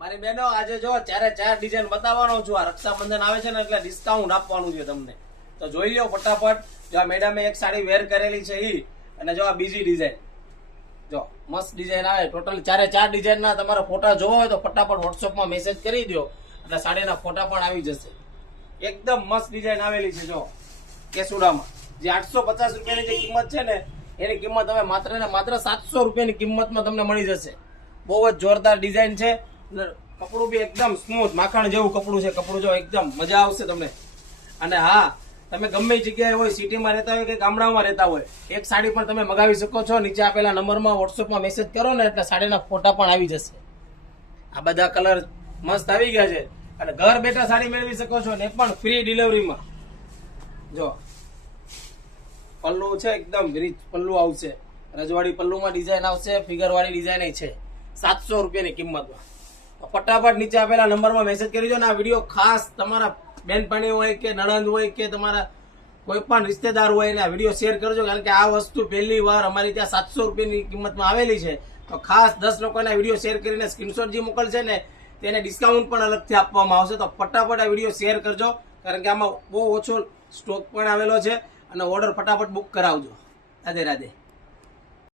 મારી બહેનો આજે જો ચારે ચાર ડિઝાઇન બતાવવાનો છું. આ રક્ષાબંધન આવે છે ને એટલે ડિસ્કાઉન્ટ આપવાનું છે તમને. તો જોઈ લો ફટાફટ. જો આ મેડમે એક સાડી વેર કરેલી છે ઈ, અને જો આ બીજી ડિઝાઇન, જો મસ્ત ડિઝાઇન આવે. ટોટલ ચારે ચાર ડિઝાઇન ના તમારા ફોટા જોવો હોય તો ફટાફટ વોટ્સઅપમાં મેસેજ કરી દો એટલે સાડીના ફોટા પણ આવી જશે. એકદમ મસ્ત ડિઝાઇન આવેલી છે. જો કેસુડામાં જે 850 રૂપિયાની જે કિંમત છે ને એની કિંમત હવે માત્ર ને માત્ર 700 રૂપિયાની કિંમતમાં તમને મળી જશે. બહુ જ જોરદાર ડિઝાઇન છે. કપડું બી એકદમ સ્મૂથ માખણ જેવું કપડું છે. કપડું જો એકદમ મજા આવશે તમને. અને હા, તમે ગમે જગ્યાએ હોય, સિટીમાં રહેતા હોય કે ગામડામાં રહેતા હોય, એક સાડી પણ તમે મગાવી શકો છો. નીચે આપેલા નંબરમાં વોટ્સઅપમાં મેસેજ કરો ને એટલે સાડીના ફોટા પણ આવી જશે. આ બધા કલર મસ્ત આવી ગયા છે અને ઘર બેઠા સાડી મેળવી શકો છો ને પણ ફ્રી ડિલિવરીમાં. જો પલ્લુ છે, એકદમ રીચ પલ્લુ આવશે. રજવાડી પલ્લુમાં ડિઝાઇન આવશે, ફિગર વાળી ડિઝાઇન છે 700 રૂપિયાની કિંમતમાં. ફટાફટ નીચે આપેલા નંબરમાં મેસેજ કરી દો ને. આ વિડીયો ખાસ તમારા બેનપણી હોય કે નણંદ હોય કે તમારા કોઈ પણ રિશ્તેદાર હોય ને આ વિડીયો શેર કરજો, કારણ કે આ વસ્તુ પહેલી વાર અમારી ત્યાં 700 રૂપિયાની કિંમતમાં આવેલી છે. તો ખાસ 10 લોકોને વિડીયો શેર કરીને સ્ક્રીનશોટ જે મોકલશે ને તેને ડિસ્કાઉન્ટ પણ અલગથી આપવામાં આવશે. તો ફટાફટ આ વિડીયો શેર કરજો, કારણ કે આમાં બહુ ઓછો સ્ટોક પણ આવેલો છે અને ઓર્ડર ફટાફટ બુક કરાવજો. રાધે રાધે.